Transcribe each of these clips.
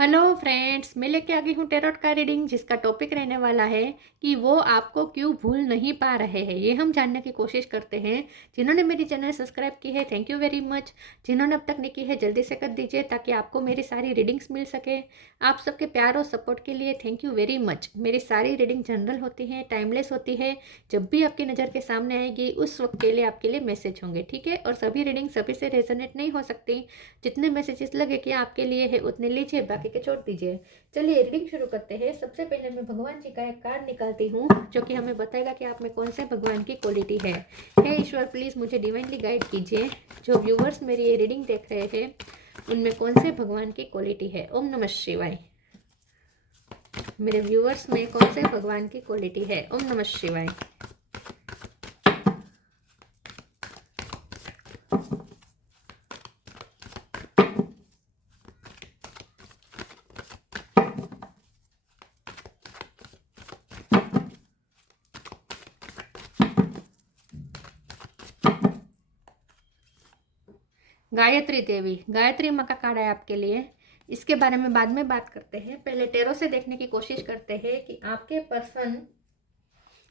Hello friends, मैं लेके आ गई हूँ टेरोट का रीडिंग, जिसका टॉपिक रहने वाला है कि वो आपको क्यों भूल नहीं पा रहे हैं। ये हम जानने की कोशिश करते हैं। जिन्होंने मेरी चैनल सब्सक्राइब की है, थैंक यू वेरी मच। जिन्होंने अब तक नहीं की है, जल्दी से कर दीजिए ताकि आपको मेरी सारी रीडिंग्स मिल सके। आप सबके प्यार और सपोर्ट के लिए थैंक यू वेरी मच। मेरी सारी रीडिंग जनरल होती है, टाइमलेस होती है। जब भी आपकी नज़र के सामने आएगी उस वक्त के लिए आपके लिए मैसेज होंगे, ठीक है। और सभी रीडिंग सभी से रेजोनेट नहीं हो सकती। जितने मैसेजेस लगे कि आपके लिए है उतने लीजिए, बाकी के छोड़ दीजिए। चलिए रीडिंग शुरू करते हैं। सबसे पहले मैं भगवान जी का एक कार्ड निकालती हूँ जो कि हमें बताएगा कि आप में कौन से भगवान की क्वालिटी है। हे ईश्वर, प्लीज़ मुझे डिवाइनली गाइड कीजिए। जो व्यूवर्स मेरी ये रीडिंग देख रहे हैं उनमें कौन से भगवान की क्वालिटी है। ओम नमः शिवाय। मेरे व्यूवर्स में कौन से भगवान की क्वालिटी है। ओम नमः शिवाय। गायत्री देवी, गायत्री माँ का कार्ड है आपके लिए। इसके बारे में बाद में बात करते हैं। पहले टेरो से देखने की कोशिश करते हैं कि आपके पर्सन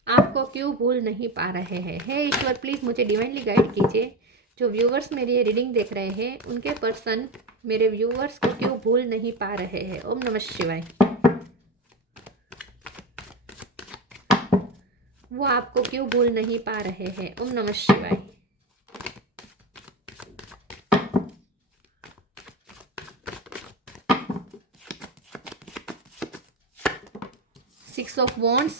आपको क्यों भूल नहीं पा रहे हैं। हे ईश्वर, प्लीज़ मुझे डिवाइनली गाइड कीजिए। जो व्यूवर्स मेरी ये रीडिंग देख रहे हैं उनके पर्सन मेरे व्यूवर्स को क्यों भूल नहीं पा रहे हैं। ओम नमः शिवाय। वो आपको क्यों भूल नहीं पा रहे हैं। ओम नमः शिवाय। Six of wands,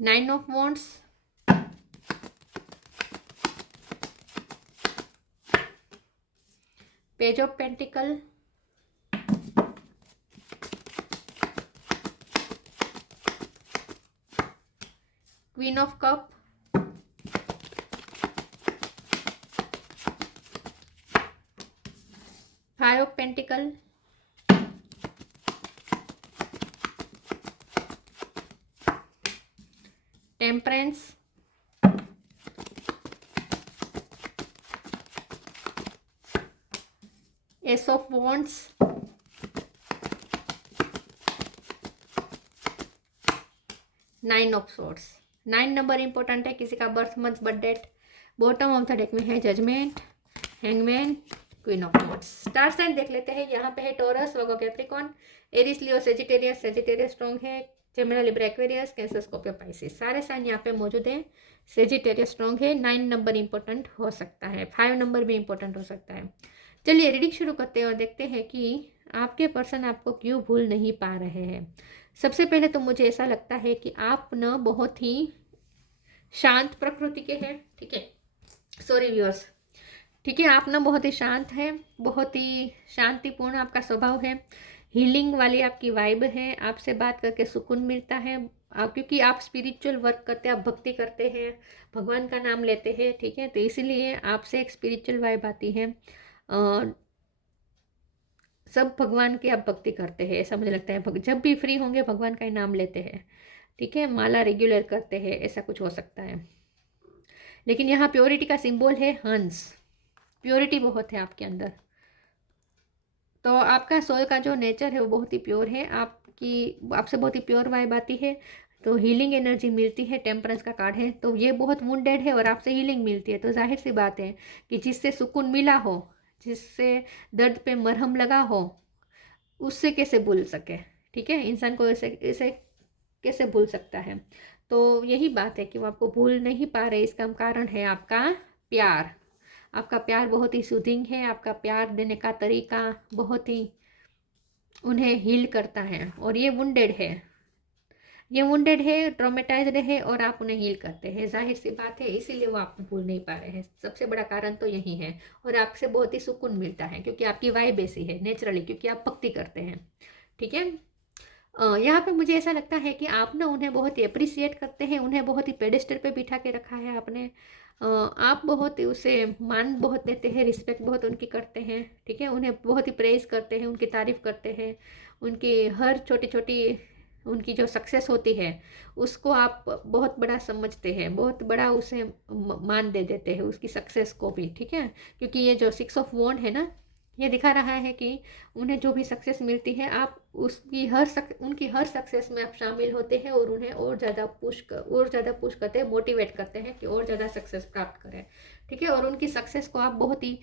9 of wands, page of pentacle, queen of cup, five of pentacle, temperance, ace of wands, 9 of swords. 9 number important है। किसी का birth month, birth date. Bottom of the deck में है judgement, hangman, queen of wands. Star sign देख लेते हैं। यहाँ पे है Taurus, Virgo, Capricorn, Aries, Leo, Sagittarius. Sagittarius strong है। Gemini, Libra, Aquarius, Cancer, Scorpio, Pisces. सारे साइन यहाँ पे मौजूद हैं। सेजिटेरियस स्ट्रॉन्ग है। 9 नंबर इंपॉर्टेंट हो सकता है, 5 नंबर भी इंपॉर्टेंट हो सकता है। चलिए रीडिंग शुरू करते हैं और देखते हैं कि आपके पर्सन आपको क्यों भूल नहीं पा रहे हैं। सबसे पहले तो मुझे ऐसा लगता है कि आप न बहुत ही शांत प्रकृति के हैं, ठीक है। सॉरी व्यूअर्स, ठीक है। आप ना बहुत ही शांत हैं, बहुत ही शांतिपूर्ण आपका स्वभाव है। हीलिंग वाली आपकी वाइब है। आपसे बात करके सुकून मिलता है। आप क्योंकि आप स्पिरिचुअल वर्क करते हैं, आप भक्ति करते हैं, भगवान का नाम लेते हैं, ठीक है। तो इसीलिए आपसे एक स्पिरिचुअल वाइब आती है। सब भगवान की आप भक्ति करते हैं, ऐसा मुझे लगता है। जब भी फ्री होंगे भगवान का ही नाम लेते हैं, ठीक है। माला रेगुलर करते हैं, ऐसा कुछ हो सकता है। लेकिन यहाँ प्योरिटी का सिंबल है हंस। प्योरिटी बहुत है आपके अंदर। तो आपका सोल का जो नेचर है वो बहुत ही प्योर है। आपसे बहुत ही प्योर वाइब आती है। तो हीलिंग एनर्जी मिलती है। टेम्परेंस का कार्ड है, तो ये बहुत वुंडेड है और आपसे हीलिंग मिलती है। तो जाहिर सी बात है कि जिससे सुकून मिला हो, जिससे दर्द पे मरहम लगा हो, उससे कैसे भूल सके, ठीक है। इंसान को ऐसे ऐसे कैसे भूल सकता है। तो यही बात है कि वो आपको भूल नहीं पा रहे। इसका कारण है आपका प्यार। आपका प्यार बहुत ही सूदिंग है। आपका प्यार देने का तरीका बहुत ही उन्हें हील करता है। और ये वुंडेड है, ये वुंडेड है, ट्रॉमेटाइज्ड है, और आप उन्हें हील करते हैं। जाहिर सी बात है, इसीलिए वो आपको भूल नहीं पा रहे हैं। सबसे बड़ा कारण तो यही है। और आपसे बहुत ही सुकून मिलता है क्योंकि आपकी वाइब ऐसी है नेचुरली, क्योंकि आप भक्ति करते हैं, ठीक है। यहाँ पे मुझे ऐसा लगता है कि आप ना उन्हें बहुत ही अप्रिसिएट करते हैं। उन्हें बहुत ही पेडेस्टल पे बिठा के रखा है आपने। आप बहुत ही उसे मान बहुत देते हैं, रिस्पेक्ट बहुत उनकी करते हैं, ठीक है। उन्हें बहुत ही प्रेज करते हैं, उनकी तारीफ करते हैं। उनकी हर छोटी छोटी उनकी जो सक्सेस होती है उसको आप बहुत बड़ा समझते हैं, बहुत बड़ा उसे मान दे देते हैं उसकी सक्सेस को भी, ठीक है। क्योंकि ये जो 6 ऑफ वॉन्ड है ना, ये दिखा रहा है कि उन्हें जो भी सक्सेस मिलती है आप उसकी उनकी हर सक्सेस में आप शामिल होते हैं और उन्हें और ज़्यादा पुश करते हैं, मोटिवेट करते हैं कि और ज़्यादा सक्सेस प्राप्त करें, ठीक है। और उनकी सक्सेस को आप बहुत ही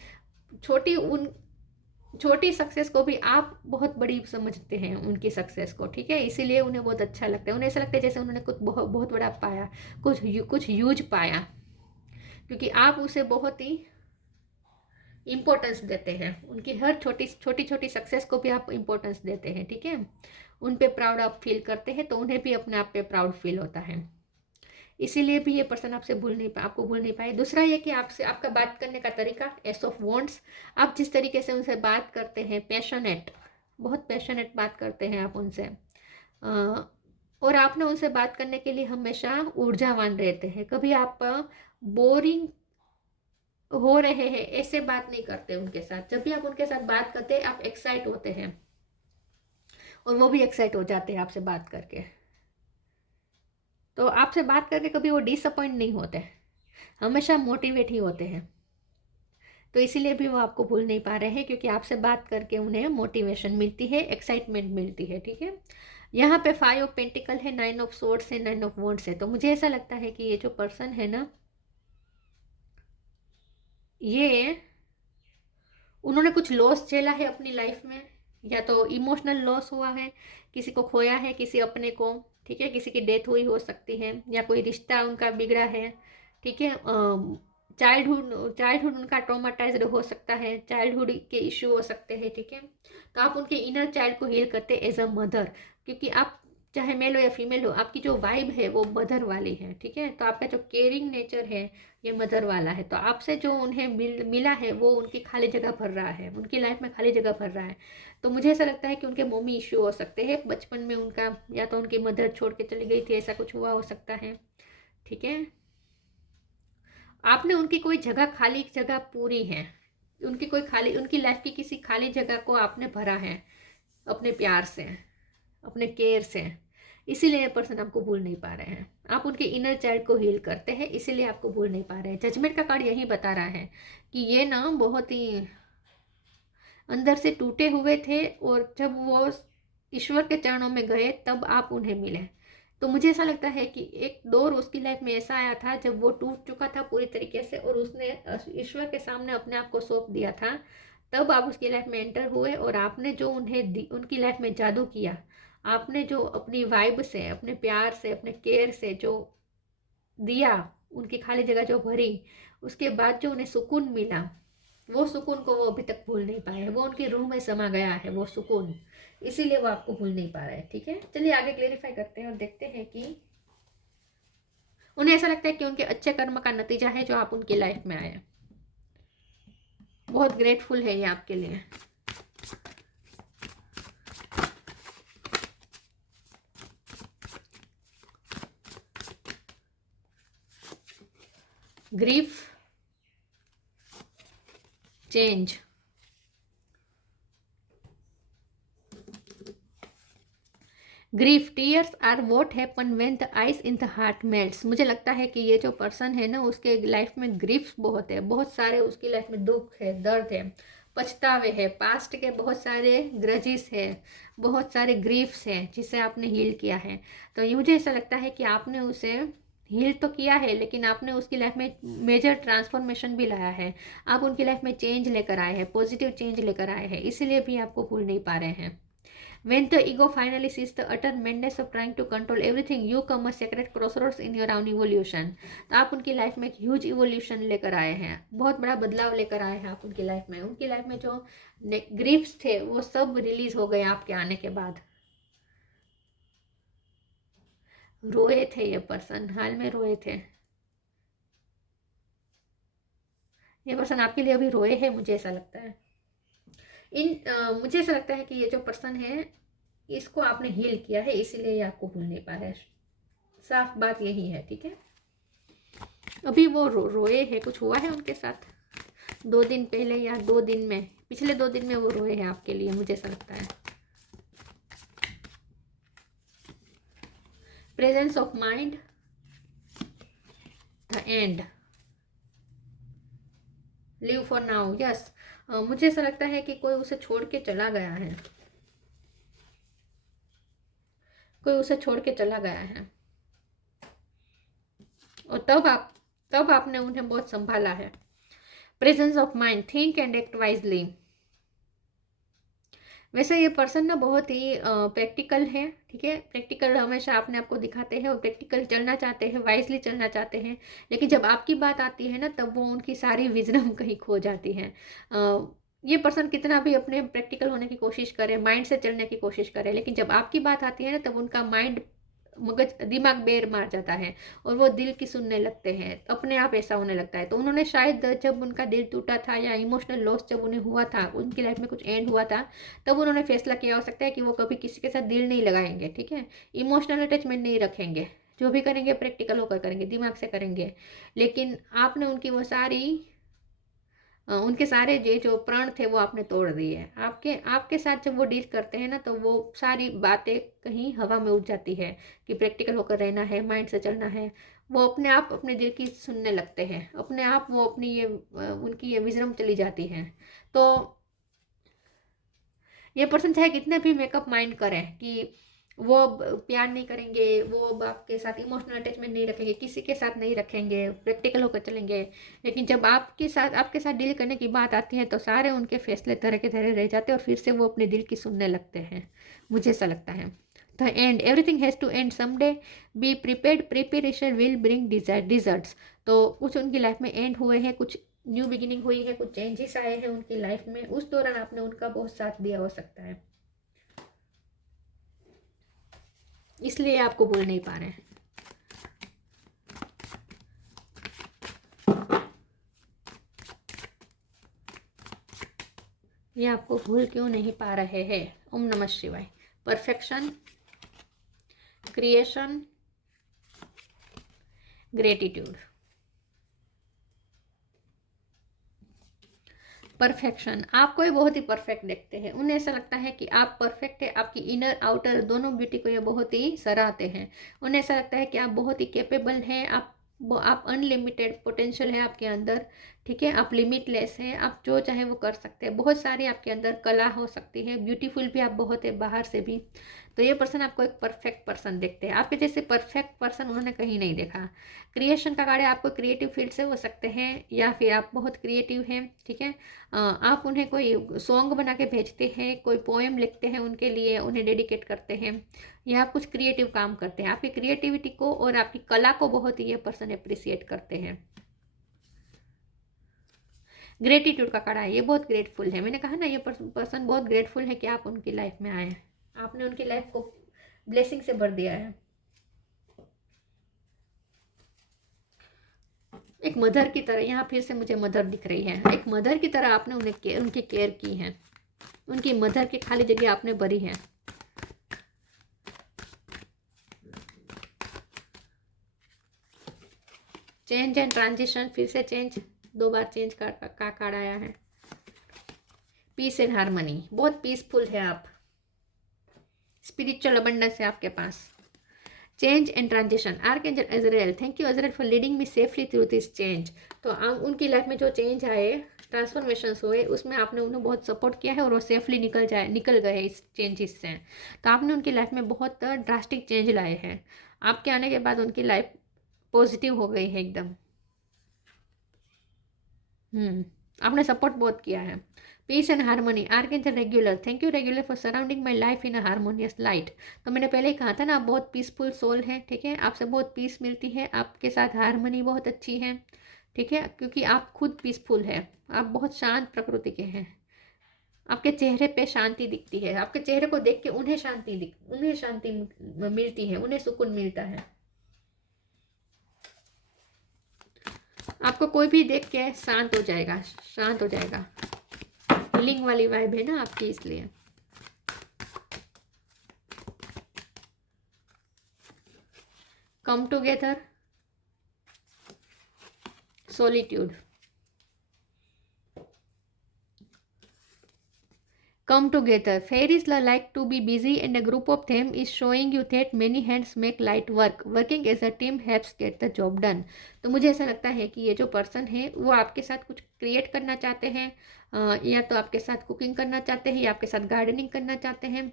छोटी सक्सेस को भी आप बहुत बड़ी समझते हैं उनकी सक्सेस को, ठीक है। इसीलिए उन्हें बहुत अच्छा लगता है, उन्हें ऐसा लगता है जैसे उन्होंने कुछ बहुत बहुत बड़ा पाया, कुछ ह्यूज पाया, क्योंकि आप उसे बहुत ही इम्पोर्टेंस देते हैं। उनकी हर छोटी छोटी सक्सेस को भी आप इम्पोर्टेंस देते हैं, ठीक है। उन पे प्राउड आप फील करते हैं तो उन्हें भी अपने आप पे प्राउड फील होता है। इसीलिए भी ये पर्सन आपको भूल नहीं पाए। दूसरा ये कि आपसे आपका बात करने का तरीका, एस ऑफ वॉन्ड्स, आप जिस तरीके से उनसे बात करते हैं, पैशनेट, बहुत पैशनेट बात करते हैं आप उनसे, और आप ना उनसे बात करने के लिए हमेशा ऊर्जावान रहते हैं। कभी आप बोरिंग हो रहे हैं ऐसे बात नहीं करते उनके साथ। जब भी आप उनके साथ बात करते हैं आप एक्साइट होते हैं और वो भी एक्साइट हो जाते हैं आपसे बात करके। तो आपसे बात करके कभी वो डिसअपॉइंट नहीं होते, हमेशा मोटिवेट ही होते हैं। तो इसीलिए भी वो आपको भूल नहीं पा रहे हैं, क्योंकि आपसे बात करके उन्हें मोटिवेशन मिलती है, एक्साइटमेंट मिलती है, ठीक है। यहाँ पे 5 ऑफ पेंटिकल है, 9 ऑफ सोर्ड्स है, 9 ऑफ वॉन्ड्स है। तो मुझे ऐसा लगता है कि ये जो पर्सन है ना, ये उन्होंने कुछ लॉस झेला है अपनी लाइफ में, या तो इमोशनल लॉस हुआ है, किसी को खोया है, किसी अपने को, ठीक है। किसी की डेथ हुई हो सकती है, या कोई रिश्ता उनका बिगड़ा है, ठीक है। चाइल्डहुड उनका ट्रॉमाटाइज्ड हो सकता है, चाइल्डहुड के इश्यू हो सकते हैं, ठीक है। तो आप उनके इनर चाइल्ड को हील करते हैं एज अ मदर, क्योंकि आप चाहे मेल हो या फीमेल हो, आपकी जो वाइब है वो मदर वाली है, ठीक है। तो आपका जो केयरिंग नेचर है ये मदर वाला है। तो आपसे जो उन्हें मिला है वो उनकी खाली जगह भर रहा है, उनकी लाइफ में खाली जगह भर रहा है। तो मुझे ऐसा लगता है कि उनके मम्मी इश्यू हो सकते हैं बचपन में उनका, या तो उनकी मदर छोड़ के चली गई थी, ऐसा कुछ हुआ हो सकता है, ठीक है। आपने उनकी कोई खाली जगह पूरी है, उनकी लाइफ की किसी खाली जगह को आपने भरा है अपने प्यार से, अपने केयर से। इसीलिए ये पर्सन आपको भूल नहीं पा रहे हैं। आप उनके इनर चाइल्ड को हील करते हैं, इसीलिए आपको भूल नहीं पा रहे हैं। जजमेंट का कार्ड यही बता रहा है कि ये ना बहुत ही अंदर से टूटे हुए थे, और जब वो ईश्वर के चरणों में गए तब आप उन्हें मिले। तो मुझे ऐसा लगता है कि एक दौर उसकी लाइफ में ऐसा आया था जब वो टूट चुका था पूरी तरीके से, और उसने ईश्वर के सामने अपने आप को सौंप दिया था। तब आप उसकी लाइफ में एंटर हुए, और आपने जो उनकी लाइफ में जादू किया, आपने जो अपनी वाइब से, अपने प्यार से, अपने केयर से जो दिया, उनकी खाली जगह जो भरी, उसके बाद जो उन्हें सुकून मिला, वो सुकून को वो अभी तक भूल नहीं पाए हैं। वो उनकी रूह में समा गया है वो सुकून, इसीलिए वो आपको भूल नहीं पा रहे हैं, ठीक है। चलिए आगे क्लेरिफाई करते हैं और देखते हैं कि उन्हें ऐसा लगता है कि उनके अच्छे कर्म का नतीजा है जो आप उनकी लाइफ में आए। बहुत ग्रेटफुल है ये आपके लिए। Grief, change, grief, tears are what happen when the ice in the heart melts. मुझे लगता है कि ये जो पर्सन है ना, उसके लाइफ में ग्रीफ्स बहुत है, बहुत सारे उसकी लाइफ में दुख है, दर्द है, पछतावे है, पास्ट के बहुत सारे ग्रजिस है, बहुत सारे ग्रीफ्स हैं जिसे आपने हील किया है। तो ये मुझे ऐसा लगता है कि आपने उसे हील तो किया है, लेकिन आपने उसकी लाइफ में मेजर ट्रांसफॉर्मेशन भी लाया है। आप उनकी लाइफ में चेंज लेकर आए हैं, पॉजिटिव चेंज लेकर आए हैं, इसीलिए भी आपको भूल नहीं पा रहे हैं। When the ego finally sees the utter madness of trying to control everything, you come a sacred crossroads in your own evolution. तो आप उनकी लाइफ में एक ह्यूज इवोल्यूशन लेकर आए हैं, बहुत बड़ा बदलाव लेकर आए हैं आप उनकी लाइफ में। उनकी लाइफ में जो ग्रीफ्स थे वो सब रिलीज हो गए आपके आने के बाद। रोए थे ये पर्सन, हाल में रोए थे ये पर्सन, आपके लिए अभी रोए हैं, मुझे ऐसा लगता है। मुझे ऐसा लगता है कि ये जो पर्सन है इसको आपने हील किया है, इसीलिए ये आपको भूल नहीं पा रहा है। साफ बात यही है, ठीक है। अभी वो रोए हैं, कुछ हुआ है उनके साथ 2 दिन पहले या 2 दिन में, पिछले 2 दिन में वो रोए हैं आपके लिए, मुझे ऐसा लगता है। Presence of mind, the end, live for now. Yes, मुझे ऐसा लगता है कि कोई उसे छोड़ के चला गया है, कोई उसे छोड़ के चला गया है, और तब आपने उन्हें बहुत संभाला है। Presence of mind, think and act wisely. वैसे ये पर्सन ना बहुत ही प्रैक्टिकल है, ठीक है। प्रैक्टिकल हमेशा अपने आप को दिखाते हैं और प्रैक्टिकल चलना चाहते हैं, वाइजली चलना चाहते हैं। लेकिन जब आपकी बात आती है ना, तब वो उनकी सारी विजडम कहीं खो जाती है। ये पर्सन कितना भी अपने प्रैक्टिकल होने की कोशिश करे, माइंड से चलने की कोशिश करे, लेकिन जब आपकी बात आती है ना, तब उनका माइंड, मगज, दिमाग बेर मार जाता है और वो दिल की सुनने लगते हैं, अपने आप ऐसा होने लगता है। तो उन्होंने शायद जब उनका दिल टूटा था या इमोशनल लॉस जब उन्हें हुआ था, उनकी लाइफ में कुछ एंड हुआ था, तब उन्होंने फैसला किया हो सकता है कि वो कभी किसी के साथ दिल नहीं लगाएंगे, ठीक है। इमोशनल अटैचमेंट नहीं रखेंगे, जो भी करेंगे प्रैक्टिकल होकर करेंगे, दिमाग से करेंगे। लेकिन आपने उनकी वो सारी उनके सारे जो प्रण थे वो आपने तोड़ दिए। आपके आपके साथ जब वो डील करते हैं ना, तो वो सारी बातें कहीं हवा में उड़ जाती है कि प्रैक्टिकल होकर रहना है, माइंड से चलना है। वो अपने आप अपने दिल की सुनने लगते हैं, अपने आप वो अपनी ये उनकी ये विजडम चली जाती है। तो ये पर्सन चाहे कितने भी मेकअप माइंड करें कि वो अब प्यार नहीं करेंगे, वो अब आपके साथ इमोशनल अटैचमेंट नहीं रखेंगे, किसी के साथ नहीं रखेंगे, प्रैक्टिकल होकर चलेंगे, लेकिन जब आपके साथ डील करने की बात आती है, तो सारे उनके फैसले तरह के तरह रह जाते हैं और फिर से वो अपने दिल की सुनने लगते हैं। मुझे ऐसा लगता है। The end, everything has to end someday, be prepared, preparation will bring desserts. तो कुछ उनकी लाइफ में एंड हुए हैं, कुछ न्यू बिगिनिंग हुई है, कुछ चेंजेस आए हैं उनकी लाइफ में, उस दौरान आपने उनका बहुत साथ दिया हो सकता है, इसलिए आपको भूल नहीं पा रहे हैं। ये आपको भूल क्यों नहीं पा रहे हैं? ओम नमः शिवाय। Perfection, creation, gratitude. परफेक्शन, आपको ये बहुत ही परफेक्ट देखते हैं, उन्हें ऐसा लगता है कि आप परफेक्ट है, आपकी इनर आउटर दोनों ब्यूटी को ये बहुत ही सराहते हैं। उन्हें ऐसा लगता है कि आप बहुत ही कैपेबल हैं, आप अनलिमिटेड पोटेंशियल है आपके अंदर, ठीक है। आप लिमिटलेस हैं, आप जो चाहे वो कर सकते हैं, बहुत सारी आपके अंदर कला हो सकती है, ब्यूटीफुल भी आप बहुत है बाहर से भी। तो ये पर्सन आपको एक परफेक्ट पर्सन देखते हैं, आपके जैसे परफेक्ट पर्सन उन्होंने कहीं नहीं देखा। क्रिएशन का कार्ड है, आपको क्रिएटिव फील्ड से हो सकते हैं या फिर आप बहुत क्रिएटिव हैं, ठीक है। आप उन्हें कोई सॉन्ग बना के भेजते हैं, कोई पोएम लिखते हैं उनके लिए, उन्हें डेडिकेट करते हैं, या आप कुछ क्रिएटिव काम करते हैं। आपकी क्रिएटिविटी को और आपकी कला को बहुत ही ये पर्सन अप्रिसिएट करते हैं। ग्रेटिट्यूड का कार्ड है, ये बहुत ग्रेटफुल है। मैंने कहा ना, ये पर्सन बहुत ग्रेटफुल है कि आप उनकी लाइफ में आए हैं, आपने उनकी लाइफ को ब्लेसिंग से भर दिया है। एक मदर की तरह, यहाँ फिर से मुझे मदर दिख रही है, एक मदर की तरह आपने उनकी केयर की है, उनकी मदर की खाली जगह आपने भरी है। चेंज एंड ट्रांजिशन, फिर से चेंज, 2 बार चेंज का कार्ड आया है। पीस एंड हार्मनी, बहुत पीसफुल है आप, स्पिरिचुअल अबंडेंस है आपके पास। Change and transition, archangel Azrael, thank you Azrael for leading me safely through this change. तो उनकी लाइफ में जो चेंज आए, ट्रांसफॉर्मेशंस हुए, उसमें आपने उन्हें बहुत सपोर्ट किया है और वो सेफली निकल गए इस चेंजेस से। तो आपने उनकी लाइफ में बहुत ड्रास्टिक चेंज लाए हैं, आपके आने के बाद उनकी लाइफ पॉजिटिव हो गई है एकदम। आपने सपोर्ट बहुत किया है। Peace and harmony, archangel Raguel, thank you Raguel for surrounding my life in a harmonious light. तो मैंने पहले ही कहा था ना, आप बहुत पीसफुल सोल हैं, ठीक है। आपसे बहुत पीस मिलती है, आपके साथ हारमोनी बहुत अच्छी है, ठीक है, क्योंकि आप खुद पीसफुल है, आप बहुत शांत प्रकृति के हैं। आपके चेहरे पे शांति दिखती है, आपके चेहरे को देख के उन्हें शांति मिलती है, उन्हें सुकून मिलता है। आपको कोई भी देख के शांत हो जाएगा, शांत हो जाएगा। हीलिंग वाली वाइब है ना आपकी, इसलिए। Come together, solitude, come together. Fairies like to be busy and a group of them is showing you that many hands make light work. Working as a team helps get the job done. तो मुझे ऐसा लगता है कि ये जो person है वो आपके साथ कुछ क्रिएट करना चाहते हैं, या तो आपके साथ कुकिंग करना चाहते हैं, या आपके साथ गार्डनिंग करना चाहते हैं,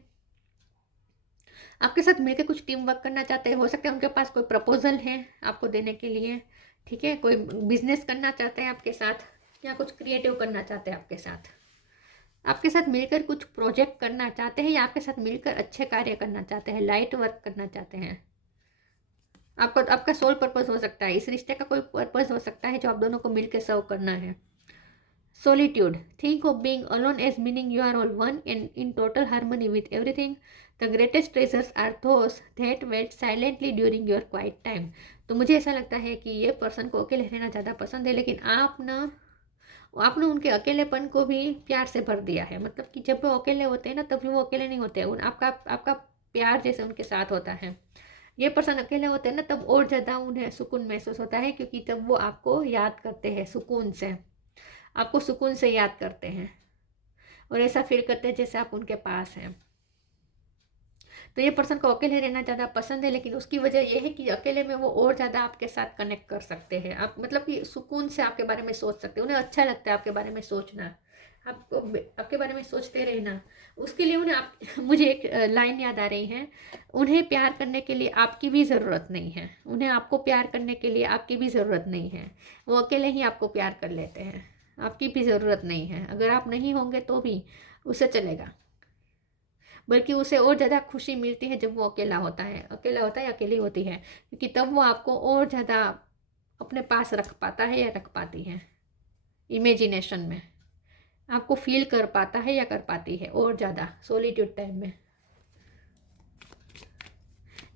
आपके साथ मिलकर कुछ टीम वर्क करना चाहते हैं। हो सकता है उनके पास कोई प्रपोजल है आपको देने के लिए, ठीक है, कोई बिजनेस करना चाहते हैं आपके साथ, या कुछ क्रिएटिव करना चाहते हैं आपके साथ, आपके साथ मिलकर कुछ प्रोजेक्ट करना चाहते हैं, या आपके साथ मिलकर अच्छे कार्य करना चाहते हैं, लाइट वर्क करना चाहते हैं। आपको आपका सोल पर्पस हो सकता है, इस रिश्ते का कोई पर्पस हो सकता है जो आप दोनों को मिलकर सर्व करना है। Solitude. Think of being alone as meaning you are all one and in total harmony with everything. The greatest treasures are those that wait silently during your quiet time. तो मुझे ऐसा लगता है कि ये पर्सन को अकेले रहना ज़्यादा पसंद है, लेकिन आपने उनके अकेलेपन को भी प्यार से भर दिया है। मतलब कि जब वो अकेले होते हैं ना, तब वो अकेले नहीं होते हैं, आपका प्यार जैसे उनके साथ होता है। ये पर्सन अकेले होते हैं ना, तब और ज़्यादा उन्हें सुकून महसूस होता है, क्योंकि तब वो आपको याद करते हैं सुकून से, आपको सुकून से याद करते हैं और ऐसा फील करते हैं जैसे आप उनके पास हैं। तो ये पर्सन को अकेले रहना ज़्यादा पसंद है, लेकिन उसकी वजह यह है कि अकेले में वो और ज़्यादा आपके साथ कनेक्ट कर सकते हैं। आप मतलब कि सुकून से आपके बारे में सोच सकते हैं, उन्हें अच्छा लगता है आपके बारे में सोचना, आपको आपके बारे में सोचते रहना। उसके लिए उन्हें मुझे एक लाइन याद आ रही है, उन्हें प्यार करने के लिए आपकी भी ज़रूरत नहीं है, उन्हें आपको प्यार करने के लिए आपकी भी ज़रूरत नहीं है, वो अकेले ही आपको प्यार कर लेते हैं, आपकी भी ज़रूरत नहीं है। अगर आप नहीं होंगे तो भी उसे चलेगा, बल्कि उसे और ज़्यादा खुशी मिलती है जब वो अकेला होता है, अकेली होती है, क्योंकि तब वो आपको और ज़्यादा अपने पास रख पाता है या रख पाती है, इमेजिनेशन में आपको फील कर पाता है या कर पाती है और ज़्यादा सॉलिट्यूड टाइम में।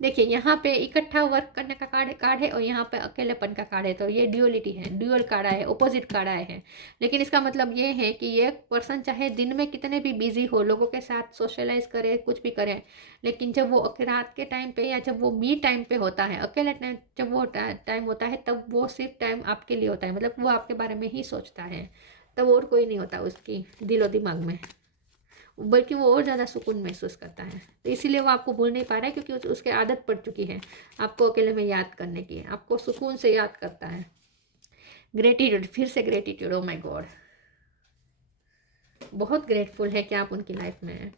देखिए यहाँ पे इकट्ठा वर्क करने का कार्ड है और यहाँ पे अकेलेपन का कार्ड है, तो ये ड्यूअलिटी है, ड्यूअल कार्ड है, ओपोजिट कार्ड है। लेकिन इसका मतलब ये है कि ये पर्सन चाहे दिन में कितने भी बिजी हो, लोगों के साथ सोशलाइज करे, कुछ भी करे, लेकिन जब वो रात के टाइम पे या जब वो मी टाइम पे होता है, अकेले टाइम जब वो टाइम होता है, तब वो सिर्फ टाइम आपके लिए होता है। मतलब वो आपके बारे में ही सोचता है, तब और कोई नहीं होता उसकी दिलो दिमाग में, बल्कि वो और ज़्यादा सुकून महसूस करता है। तो इसीलिए वो आपको भूल नहीं पा रहा है, क्योंकि उसके आदत पड़ चुकी है आपको अकेले में याद करने की, आपको सुकून से याद करता है। ग्रेटिट्यूड, फिर से ग्रेटिट्यूड, ओ माय गॉड, बहुत ग्रेटफुल है कि आप उनकी लाइफ में हैं।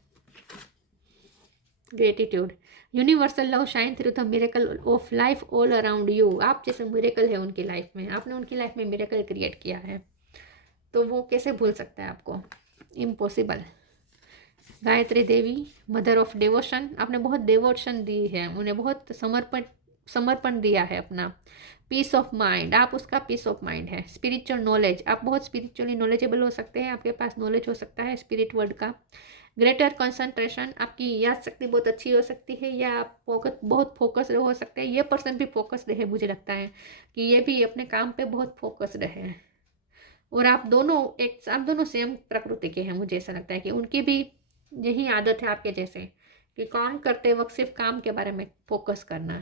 Gratitude, universal love shine through the miracle of life all around you. आप जैसे मिरेकल है उनकी लाइफ में, आपने उनकी लाइफ में मिरेकल क्रिएट किया है, तो वो कैसे भूल सकता है आपको, impossible. Gayatri Devi, mother of devotion, आपने बहुत डिवोशन दी है उन्हें, बहुत समर्पण दिया है अपना। पीस ऑफ माइंड, आप उसका पीस ऑफ माइंड है। स्पिरिचुअल नॉलेज, आप बहुत स्पिरिचुअली नॉलेजेबल हो सकते हैं, आपके पास नॉलेज हो सकता है स्पिरिट वर्ड का। ग्रेटर कंसंट्रेशन, आपकी याद शक्ति बहुत अच्छी हो सकती है, या आप बहुत फोकस्ड हो सकते हैं। ये पर्सन भी फोकस्ड है, मुझे लगता है कि ये भी अपने काम पे बहुत फोकस्ड है। और आप दोनों सेम प्रकृति के हैं, मुझे ऐसा लगता है कि उनकी भी यही आदत है आपके जैसे, कि काम करते वक्त सिर्फ काम के बारे में फोकस करना।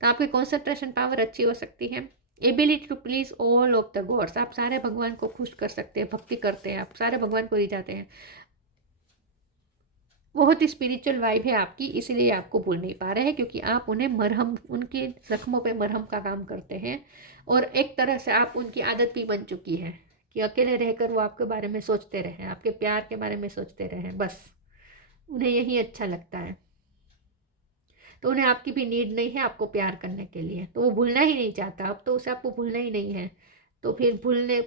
तो आपकी कंसंट्रेशन पावर अच्छी हो सकती है। Ability to please all of the gods, आप सारे भगवान को खुश कर सकते हैं, भक्ति करते हैं, आप सारे भगवान को रिझाते हैं। बहुत ही स्पिरिचुअल वाइब है आपकी, इसीलिए आपको भूल नहीं पा रहे हैं, क्योंकि आप उन्हें मरहम, उनके जख्मों पे मरहम का काम करते हैं। और एक तरह से आप उनकी आदत भी बन चुकी है कि अकेले रहकर वो आपके बारे में सोचते रहें, आपके प्यार के बारे में सोचते रहें, बस उन्हें यही अच्छा लगता है। तो उन्हें आपकी भी नीड नहीं है आपको प्यार करने के लिए, तो वो भूलना ही नहीं चाहता, अब तो उसे आपको भूलना ही नहीं है। तो फिर भूलने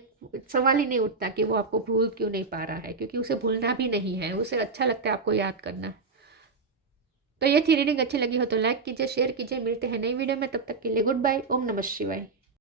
सवाल ही नहीं उठता कि वो आपको भूल क्यों नहीं पा रहा है, क्योंकि उसे भूलना भी नहीं है, उसे अच्छा लगता है आपको याद करना। तो ये थी रीडिंग, अच्छी लगी हो तो लाइक कीजिए, शेयर कीजिए। मिलते हैं नई वीडियो में, तब तक के लिए गुड बाय, ओम नमः शिवाय।